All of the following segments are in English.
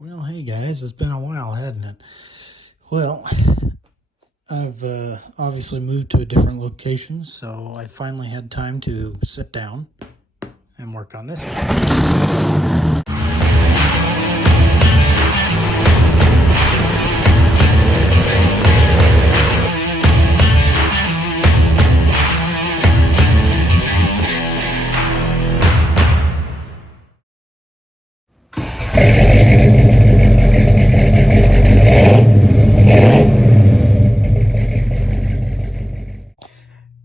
Well, hey guys, it's been a while, hasn't it? Well, I've obviously moved to a different location, so I finally had time to sit down and work on this.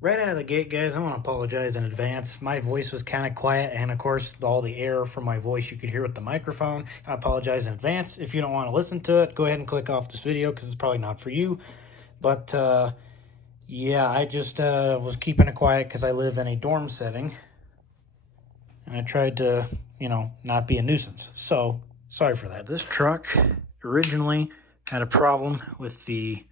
Right out of the gate, guys, I want to apologize in advance. My voice was kind of quiet, and of course, all the air from my voice you could hear with the microphone. I apologize in advance. If you don't want to listen to it, go ahead and click off this video because it's probably not for you. But yeah, I just was keeping it quiet because I live in a dorm setting, and I tried to, not be a nuisance. So sorry for that. This truck originally had a problem with the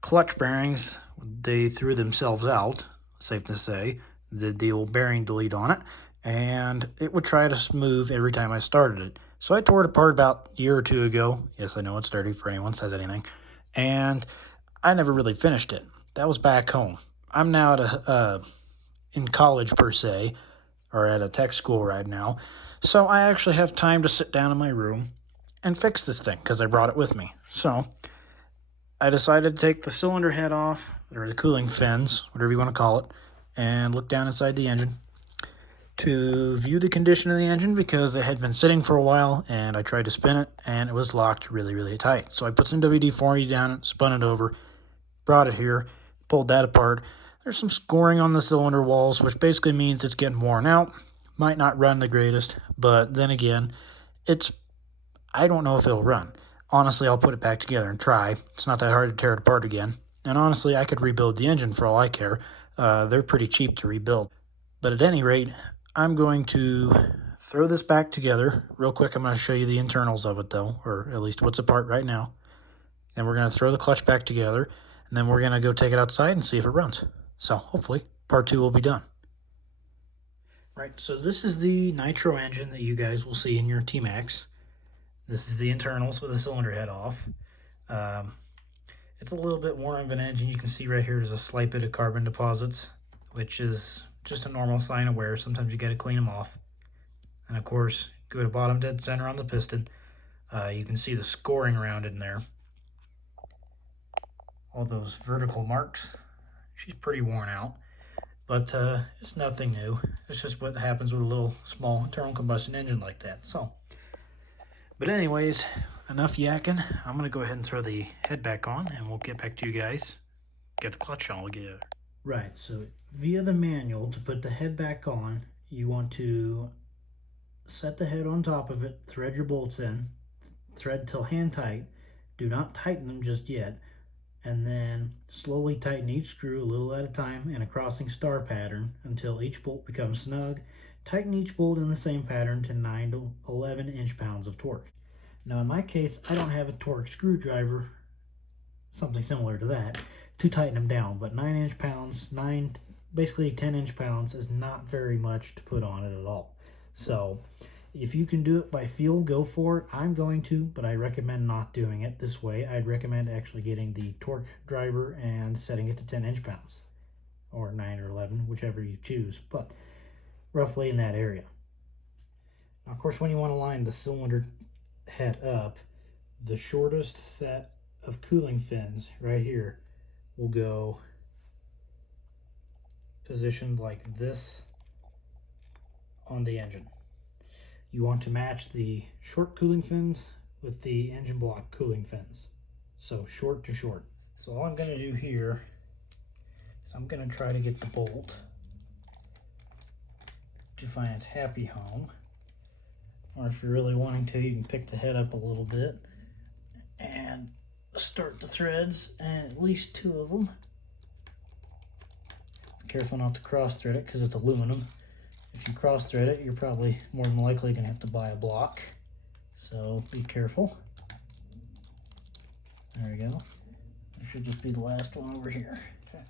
clutch bearings. They threw themselves out, safe to say. The old bearing delete on it, and it would try to smooth every time I started it. So I tore it apart about a year or two ago. Yes, I know it's dirty for anyone says anything. And I never really finished it. That was back home. I'm now at in college per se, or at a tech school right now. So I actually have time to sit down in my room and fix this thing because I brought it with me. So I decided to take the cylinder head off, or the cooling fins, whatever you want to call it, and look down inside the engine to view the condition of the engine because it had been sitting for a while and I tried to spin it and it was locked really, really tight. So I put some WD-40 down, spun it over, brought it here, pulled that apart. There's some scoring on the cylinder walls, which basically means it's getting worn out. Might not run the greatest, but then again, I don't know if it'll run. Honestly, I'll put it back together and try. It's not that hard to tear it apart again. And honestly, I could rebuild the engine for all I care. They're pretty cheap to rebuild. But at any rate, I'm going to throw this back together. Real quick, I'm going to show you the internals of it, though, or at least what's apart right now. Then we're going to throw the clutch back together, and then we're going to go take it outside and see if it runs. So hopefully, part 2 will be done. Right, so this is the nitro engine that you guys will see in your T-Maxx. This is the internals with the cylinder head off. It's a little bit worn of an engine. You can see right here there's a slight bit of carbon deposits, which is just a normal sign of wear. Sometimes you got to clean them off. And of course, go to bottom dead center on the piston. You can see the scoring around in there. All those vertical marks. She's pretty worn out, but it's nothing new. It's just what happens with a little small internal combustion engine like that. So. But anyways, enough yakking. I'm going to go ahead and throw the head back on, and we'll get back to you guys. Get the clutch all together. Right, so via the manual, to put the head back on, you want to set the head on top of it, thread your bolts in, thread till hand tight. Do not tighten them just yet. And then slowly tighten each screw a little at a time in a crossing star pattern until each bolt becomes snug. Tighten each bolt in the same pattern to 9 to 11 inch-pounds of torque. Now in my case, I don't have a torque screwdriver, something similar to that, to tighten them down, but 9 inch-pounds, basically 10 inch-pounds is not very much to put on it at all. So if you can do it by feel, go for it. I'm going to, but I recommend not doing it this way. I'd recommend actually getting the torque driver and setting it to 10 inch-pounds, or 9 or 11, whichever you choose, but roughly in that area. Now, of course, when you want to line the cylinder head up, the shortest set of cooling fins right here will go positioned like this on the engine. You want to match the short cooling fins with the engine block cooling fins. So short to short. So all I'm going to do here is I'm going to try to get the bolt to find its happy home. Or if you're really wanting to, you can pick the head up a little bit and start the threads, and at least 2 of them. Be careful not to cross thread it because it's aluminum. If you cross thread it, you're probably more than likely going to have to buy a block. So be careful. There we go. There should just be the last one over here. Okay.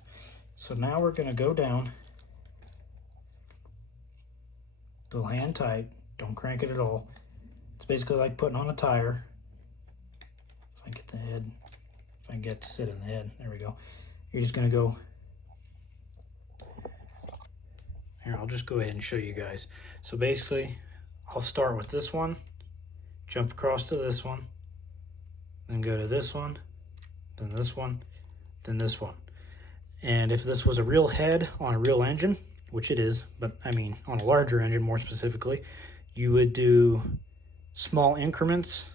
So now we're going to go down. The hand tight. Don't crank it at all. It's basically like putting on a tire. I get the head, if I can get to sit in the head, there we go. You're just gonna go, here, I'll just go ahead and show you guys. So basically, I'll start with this one, jump across to this one, then go to this one, then this one, then this one. And if this was a real head on a real engine, which it is, but I mean on a larger engine more specifically, you would do small increments.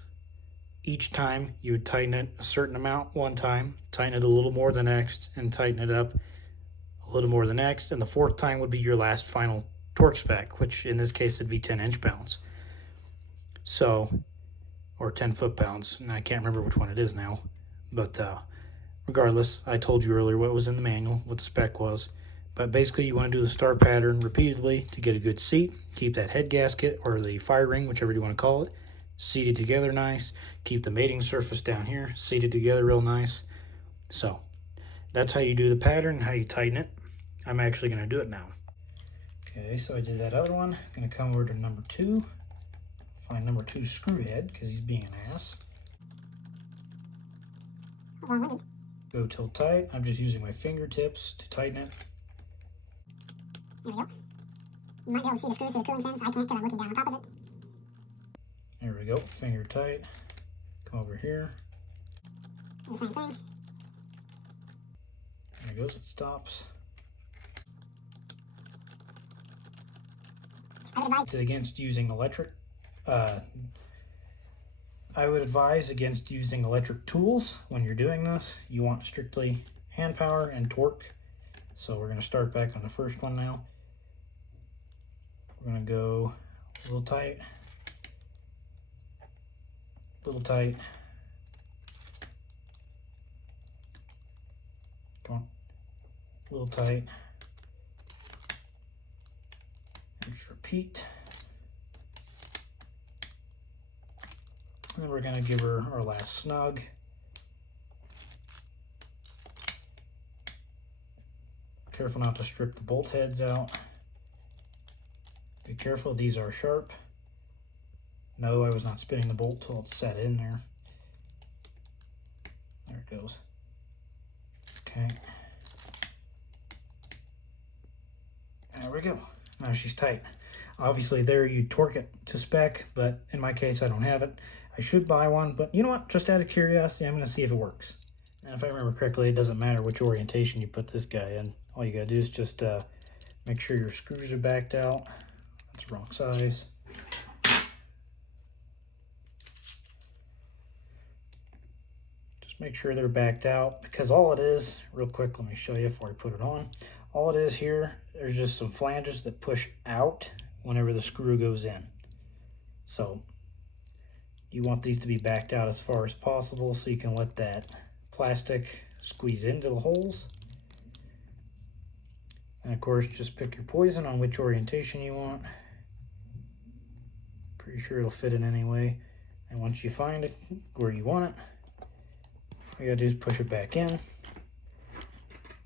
Each time you would tighten it a certain amount one time, tighten it a little more the next, and tighten it up a little more the next, and the fourth time would be your last final torque spec, which in this case would be 10 inch-pounds. So, or 10 foot-pounds, and I can't remember which one it is now, but regardless, I told you earlier what was in the manual, what the spec was. But basically, you want to do the star pattern repeatedly to get a good seat. Keep that head gasket or the fire ring, whichever you want to call it, seated together nice. Keep the mating surface down here seated together real nice. So that's how you do the pattern, how you tighten it. I'm actually going to do it now. Okay, so I did that other one. I'm going to come over to number 2. Find number 2 screw head because he's being an ass. Go till tight. I'm just using my fingertips to tighten it. There we go. You might be able to see the screws through the cooling fins. I can't because I'm looking down on top of it. There we go. Finger tight. Come over here. Do the same thing. There it goes. It stops. It's against using electric. I would advise against using electric tools when you're doing this. You want strictly hand power and torque. So we're going to start back on the first one now. We're going to go a little tight, come on, a little tight, and just repeat. And then we're going to give her our last snug. Careful not to strip the bolt heads out. Be careful, these are sharp. No, I was not spinning the bolt till it's set in there. There it goes. Okay. There we go. Now she's tight. Obviously there you torque it to spec, but in my case I don't have it. I should buy one, but you know what? Just out of curiosity, I'm going to see if it works. And if I remember correctly, it doesn't matter which orientation you put this guy in. All you gotta do is just make sure your screws are backed out. That's the wrong size. Just make sure they're backed out, because all it is, real quick, let me show you before I put it on. All it is here, there's just some flanges that push out whenever the screw goes in. So you want these to be backed out as far as possible so you can let that plastic squeeze into the holes. And of course, just pick your poison on which orientation you want. Pretty sure it'll fit in anyway. And once you find it where you want it, all you gotta do is push it back in. You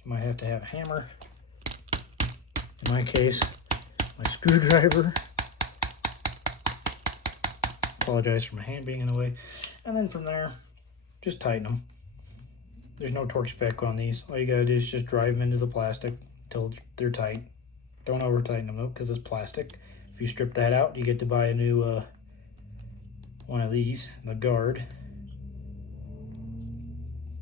might have to have a hammer. In my case, my screwdriver. Apologize for my hand being in the way. And then from there, just tighten them. There's no torque spec on these. All you gotta do is just drive them into the plastic till they're tight. Don't over tighten them though, because it's plastic. If you strip that out, you get to buy a new one of these, the guard.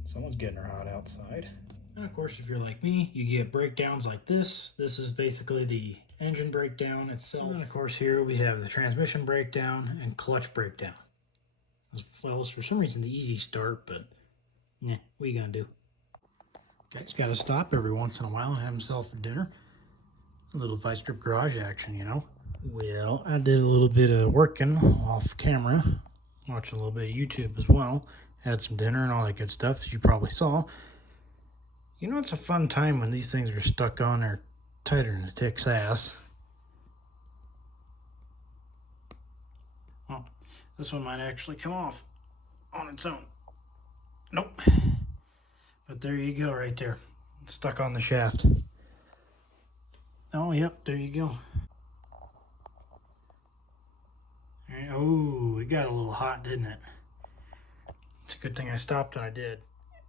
Someone's getting her hot outside. And of course, if you're like me, you get breakdowns like this. This is basically the engine breakdown itself. And then of course here we have the transmission breakdown and clutch breakdown. As well as for some reason the easy start, but yeah, what are you gonna do? Guy's gotta stop every once in a while and have himself a dinner. A little vice grip garage action, you know. Well, I did a little bit of working off camera, watching a little bit of YouTube as well. Had some dinner and all that good stuff, as you probably saw. You know, it's a fun time when these things are stuck on there tighter than a tick's ass. Well, this one might actually come off on its own. Nope. But there you go right there. It's stuck on the shaft. Oh, yep, there you go. All right. Oh, it got a little hot, didn't it? It's a good thing I stopped and I did.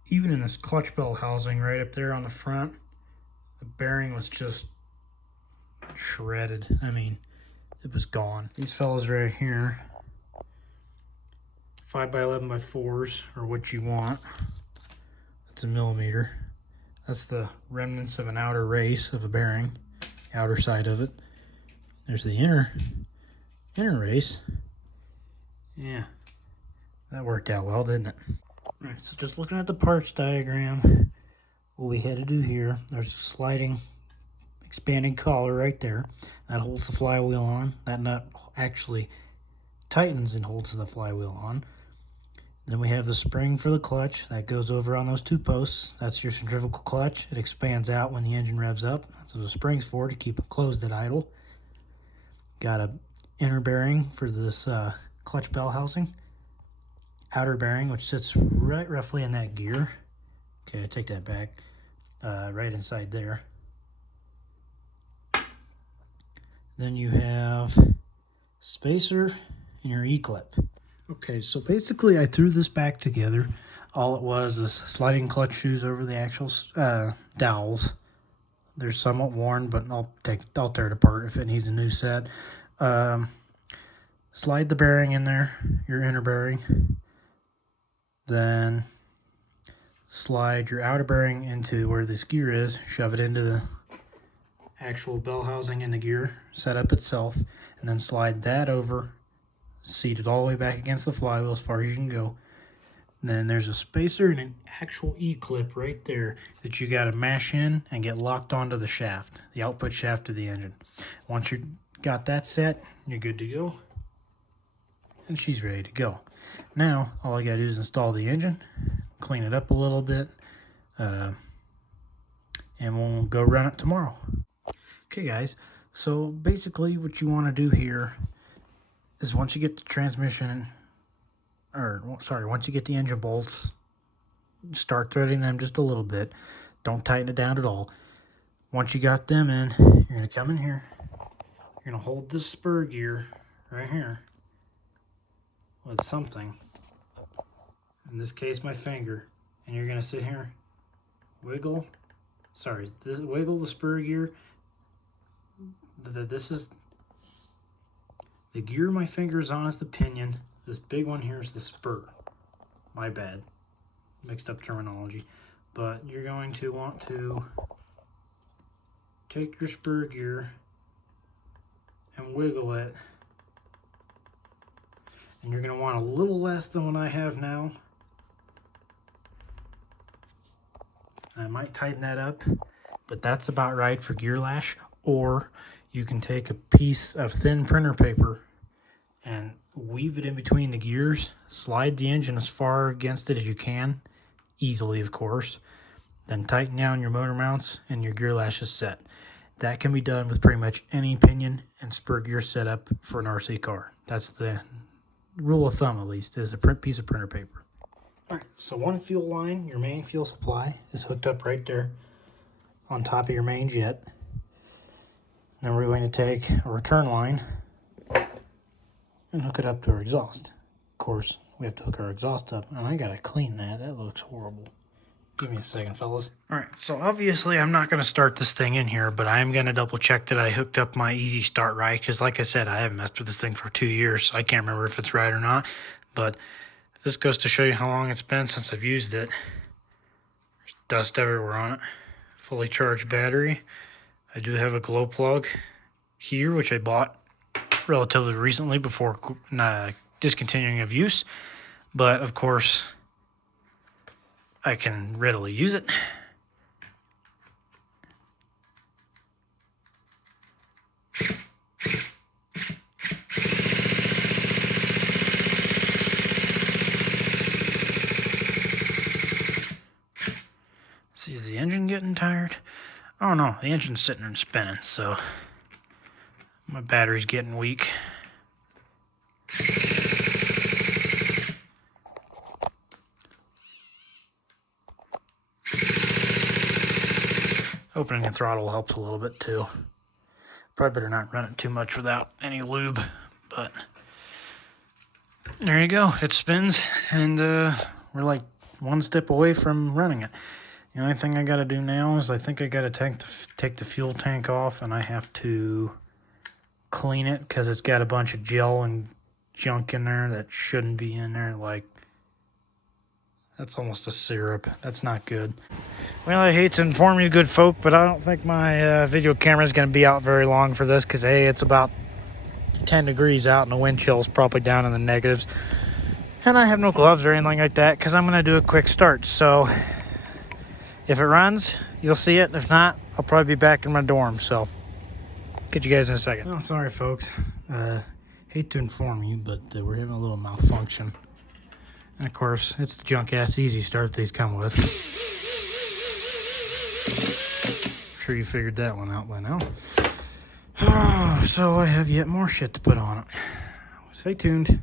Even in this clutch bell housing right up there on the front, the bearing was just shredded. I mean, it was gone. These fellas right here, 5x11x4s are what you want. That's a millimeter. That's the remnants of an outer race of a bearing, the outer side of it. There's the inner race. Yeah, that worked out well, didn't it? All right, so just looking at the parts diagram, what we had to do here, there's a sliding, expanding collar right there. That holds the flywheel on. That nut actually tightens and holds the flywheel on. Then we have the spring for the clutch that goes over on those 2 posts. That's your centrifugal clutch. It expands out when the engine revs up. That's what the spring's for, to keep it closed at idle. Got a inner bearing for this clutch bell housing. Outer bearing, which sits right roughly in that gear. Okay, I take that back. Right inside there. Then you have spacer and your E-clip. Okay, so basically I threw this back together. All it was is sliding clutch shoes over the actual dowels. They're somewhat worn, but I'll tear it apart if it needs a new set. Slide the bearing in there, your inner bearing. Then slide your outer bearing into where this gear is. Shove it into the actual bell housing in the gear setup itself, and then slide that over, seat it all the way back against the flywheel as far as you can go. And then there's a spacer and an actual E-clip right there that you got to mash in and get locked onto the shaft, the output shaft of the engine. Once you got that set, you're good to go, and she's ready to go. Now all I got to do is install the engine, clean it up a little bit, and we'll go run it tomorrow. Okay guys, so basically what you want to do here is once you get the transmission, once you get the engine bolts, start threading them just a little bit. Don't tighten it down at all. Once you got them in, you're going to come in here. You're going to hold this spur gear right here with something. In this case, my finger. And you're going to sit here, wiggle the spur gear. This is the gear my finger is on is the pinion. This big one here is the spur. My bad. Mixed up terminology. But you're going to want to take your spur gear and wiggle it. And you're going to want a little less than what I have now. I might tighten that up, but that's about right for gear lash. Or you can take a piece of thin printer paper and weave it in between the gears, slide the engine as far against it as you can, easily of course, then tighten down your motor mounts and your gear lash is set. That can be done with pretty much any pinion and spur gear setup for an RC car. That's the rule of thumb, at least, is a piece of printer paper. Alright, so one fuel line, your main fuel supply, is hooked up right there on top of your main jet. Then we're going to take a return line and hook it up to our exhaust. Of course, we have to hook our exhaust up, and I gotta clean that. That looks horrible. Give me a second, fellas. Alright, so obviously I'm not going to start this thing in here, but I am going to double check that I hooked up my Easy Start right, because like I said, I haven't messed with this thing for 2 years, so I can't remember if it's right or not. But this goes to show you how long it's been since I've used it. There's dust everywhere on it. Fully charged battery. I do have a glow plug here, which I bought relatively recently before discontinuing of use. But, of course, I can readily use it. See, is the engine getting tired? Oh no, the engine's sitting and spinning, so my battery's getting weak. Opening the throttle helps a little bit too. Probably better not run it too much without any lube, but there you go. It spins, and we're like one step away from running it. The only thing I got to do now is I think I got to take the fuel tank off, and I have to clean it because it's got a bunch of gel and junk in there that shouldn't be in there. Like, that's almost a syrup. That's not good. Well, I hate to inform you good folk, but I don't think my video camera is going to be out very long for this because, hey, it's about 10 degrees out and the wind chill is probably down in the negatives. And I have no gloves or anything like that because I'm going to do a quick start. So if it runs, you'll see it. If not, I'll probably be back in my dorm. So get you guys in a second. Oh, sorry, folks. Hate to inform you, but we're having a little malfunction. And of course, it's the junk-ass easy start these come with. I'm sure you figured that one out by now. Oh, so I have yet more shit to put on it. Stay tuned.